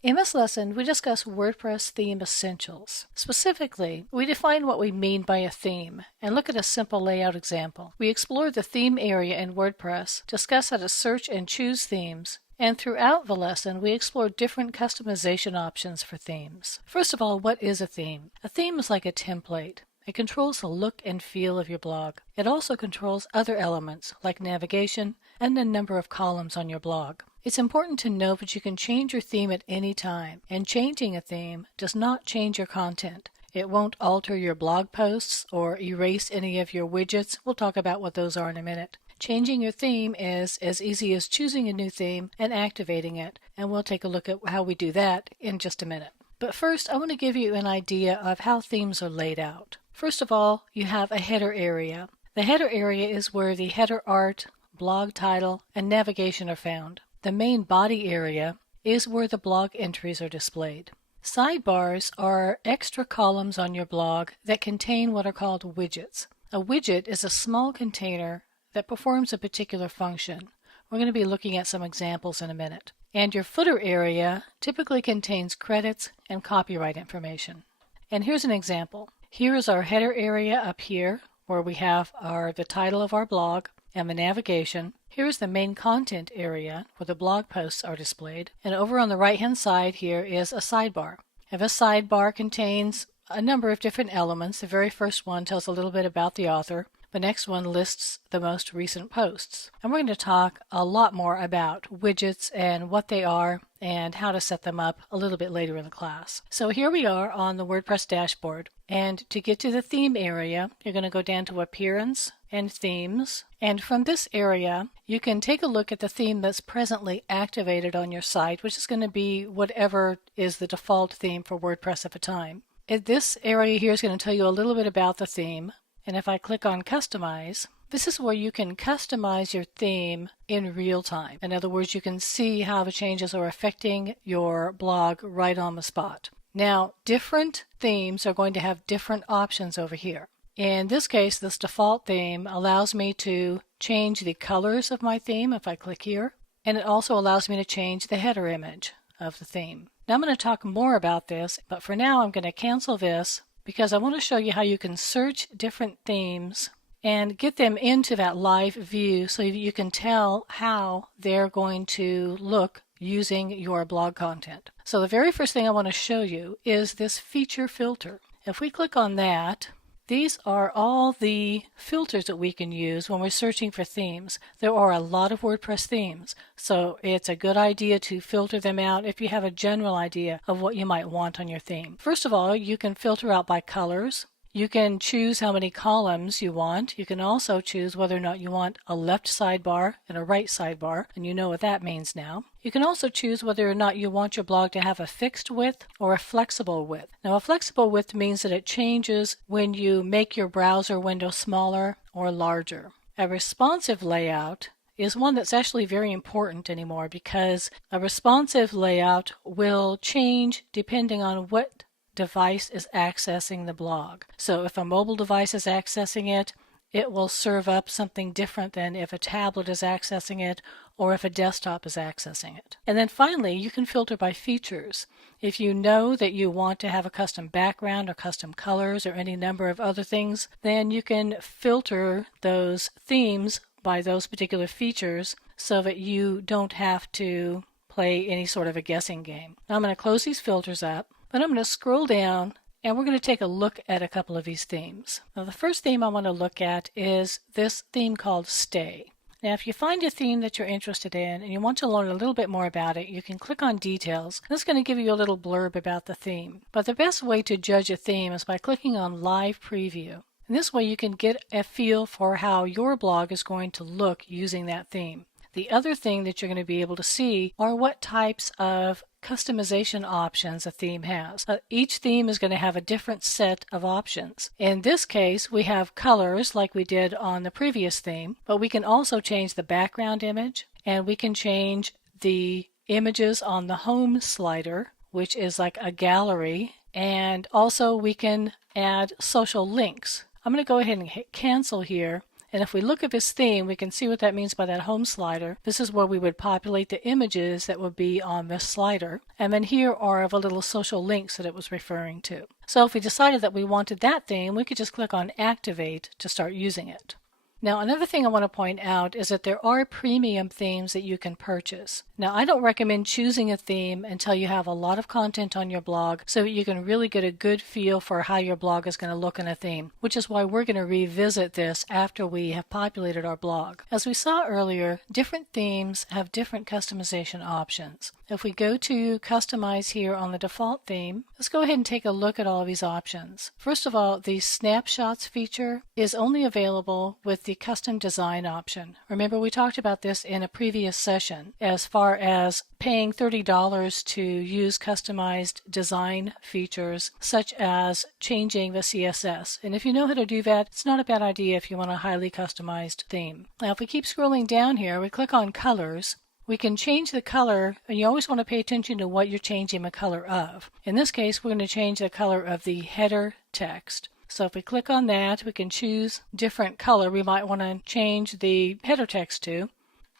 In this lesson, we discuss WordPress theme essentials. Specifically, we define what we mean by a theme and look at a simple layout example. We explore the theme area in WordPress, discuss how to search and choose themes, and throughout the lesson, we explore different customization options for themes. First of all, what is a theme? A theme is like a template. It controls the look and feel of your blog. It also controls other elements like navigation and the number of columns on your blog. It's important to know that you can change your theme at any time, and changing a theme does not change your content. It won't alter your blog posts or erase any of your widgets. We'll talk about what those are in a minute. Changing your theme is as easy as choosing a new theme and activating it, and we'll take a look at how we do that in just a minute. But first, I want to give you an idea of how themes are laid out. First of all, you have a header area. The header area is where the header art, blog title, and navigation are found. The main body area is where the blog entries are displayed. Sidebars are extra columns on your blog that contain what are called widgets. A widget is a small container that performs a particular function. We're going to be looking at some examples in a minute. And your footer area typically contains credits and copyright information. And here's an example. Here is our header area up here where we have the title of our blog and the navigation. Here's the main content area where the blog posts are displayed. And over on the right hand side here is a sidebar. And this sidebar contains a number of different elements. The very first one tells a little bit about the author. The next one lists the most recent posts. And we're going to talk a lot more about widgets and what they are and how to set them up a little bit later in the class. So here we are on the WordPress dashboard. And to get to the theme area, you're going to go down to Appearance and Themes. And from this area, you can take a look at the theme that's presently activated on your site, which is going to be whatever is the default theme for WordPress at the time. This area here is going to tell you a little bit about the theme. And if I click on Customize, this is where you can customize your theme in real time. In other words, you can see how the changes are affecting your blog right on the spot. Now, different themes are going to have different options over here. In this case, this default theme allows me to change the colors of my theme if I click here, and it also allows me to change the header image of the theme. Now I'm going to talk more about this, but for now I'm going to cancel this because I want to show you how you can search different themes and get them into that live view so you can tell how they're going to look using your blog content. So the very first thing I want to show you is this feature filter. If we click on that, these are all the filters that we can use when we're searching for themes. There are a lot of WordPress themes, so it's a good idea to filter them out if you have a general idea of what you might want on your theme. First of all, you can filter out by colors. You can choose how many columns you want. You can also choose whether or not you want a left sidebar and a right sidebar, and you know what that means now. You can also choose whether or not you want your blog to have a fixed width or a flexible width. Now, a flexible width means that it changes when you make your browser window smaller or larger. A responsive layout is one that's actually very important anymore because a responsive layout will change depending on what device is accessing the blog. So if a mobile device is accessing it, it will serve up something different than if a tablet is accessing it or if a desktop is accessing it. And then finally, you can filter by features. If you know that you want to have a custom background or custom colors or any number of other things, then you can filter those themes by those particular features so that you don't have to play any sort of a guessing game. Now I'm going to close these filters up. But I'm going to scroll down and we're going to take a look at a couple of these themes. Now the first theme I want to look at is this theme called Stay. Now if you find a theme that you're interested in and you want to learn a little bit more about it, you can click on Details. This is going to give you a little blurb about the theme. But the best way to judge a theme is by clicking on Live Preview. And this way you can get a feel for how your blog is going to look using that theme. The other thing that you're going to be able to see are what types of customization options a theme has. Each theme is going to have a different set of options. In this case, we have colors like we did on the previous theme, but we can also change the background image, and we can change the images on the home slider, which is like a gallery, and also we can add social links. I'm going to go ahead and hit cancel here And if we look at this theme, we can see what that means by that home slider. This is where we would populate the images that would be on this slider. And then here are the little social links that it was referring to. So if we decided that we wanted that theme, we could just click on Activate to start using it. Now, another thing I want to point out is that there are premium themes that you can purchase. Now, I don't recommend choosing a theme until you have a lot of content on your blog so that you can really get a good feel for how your blog is going to look in a theme, which is why we're going to revisit this after we have populated our blog. As we saw earlier, different themes have different customization options. If we go to Customize here on the default theme, let's go ahead and take a look at all of these options. First of all, the Snapshots feature is only available with the Custom Design option. Remember, we talked about this in a previous session as far as paying $30 to use customized design features such as changing the CSS. And if you know how to do that, it's not a bad idea if you want a highly customized theme. Now, if we keep scrolling down here, we click on Colors. We can change the color, and you always want to pay attention to what you're changing the color of. In this case, we're going to change the color of the header text. So if we click on that, we can choose different color we might want to change the header text to.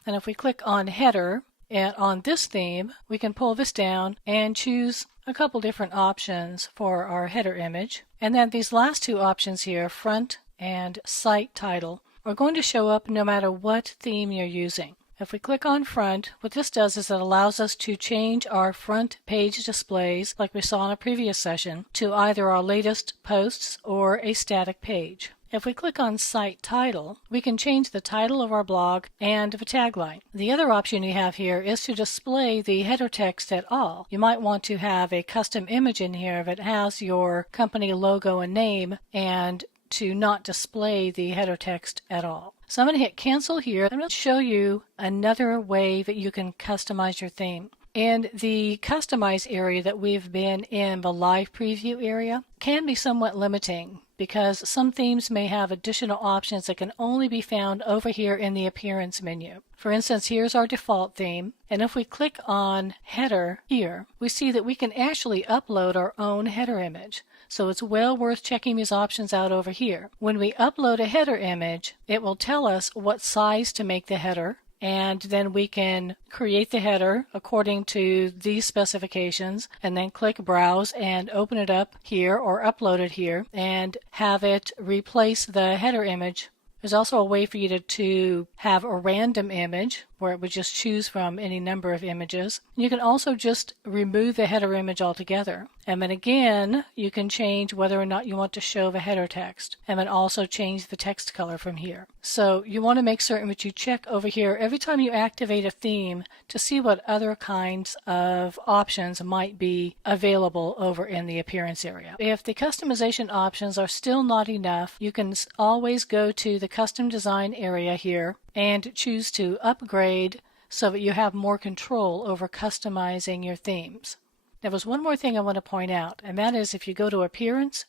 And if we click on Header, and on this theme, we can pull this down and choose a couple different options for our header image. And then these last two options here, Front and Site Title, are going to show up no matter what theme you're using. If we click on Front, what this does is it allows us to change our front page displays, like we saw in a previous session, to either our latest posts or a static page. If we click on Site Title, we can change the title of our blog and the tagline. The other option you have here is to display the header text at all. You might want to have a custom image in here that has your company logo and name, and to not display the header text at all. So I'm going to hit Cancel here. I'm going to show you another way that you can customize your theme. And the Customize area that we've been in, the Live Preview area, can be somewhat limiting because some themes may have additional options that can only be found over here in the Appearance menu. For instance, here's our default theme, and if we click on Header here, we see that we can actually upload our own header image. So it's well worth checking these options out over here. When we upload a header image, it will tell us what size to make the header, and then we can create the header according to these specifications and then click Browse and open it up here or upload it here and have it replace the header image. There's also a way for you to have a random image where it would just choose from any number of images. You can also just remove the header image altogether. And then again, you can change whether or not you want to show the header text, and then also change the text color from here. So you want to make certain that you check over here every time you activate a theme to see what other kinds of options might be available over in the Appearance area. If the customization options are still not enough, you can always go to the Custom Design area here and choose to upgrade so that you have more control over customizing your themes. There was one more thing I want to point out, and that is if you go to Appearance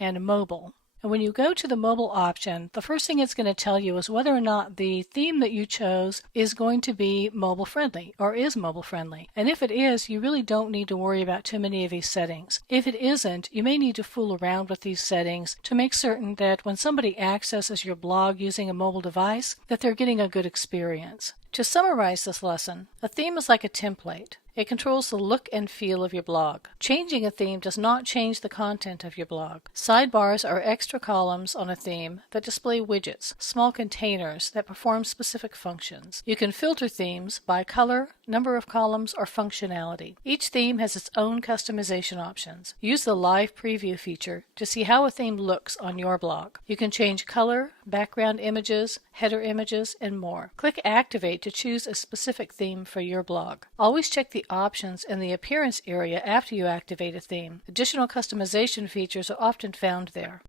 and Mobile. And when you go to the mobile option, the first thing it's going to tell you is whether or not the theme that you chose is going to be mobile friendly or is mobile friendly. And if it is, you really don't need to worry about too many of these settings. If it isn't, you may need to fool around with these settings to make certain that when somebody accesses your blog using a mobile device, that they're getting a good experience. To summarize this lesson, a theme is like a template. It controls the look and feel of your blog. Changing a theme does not change the content of your blog. Sidebars are extra columns on a theme that display widgets, small containers that perform specific functions. You can filter themes by color, number of columns, or functionality. Each theme has its own customization options. Use the Live Preview feature to see how a theme looks on your blog. You can change color, background images, header images, and more. Click Activate to choose a specific theme for your blog. Always check the options in the Appearance area after you activate a theme. Additional customization features are often found there.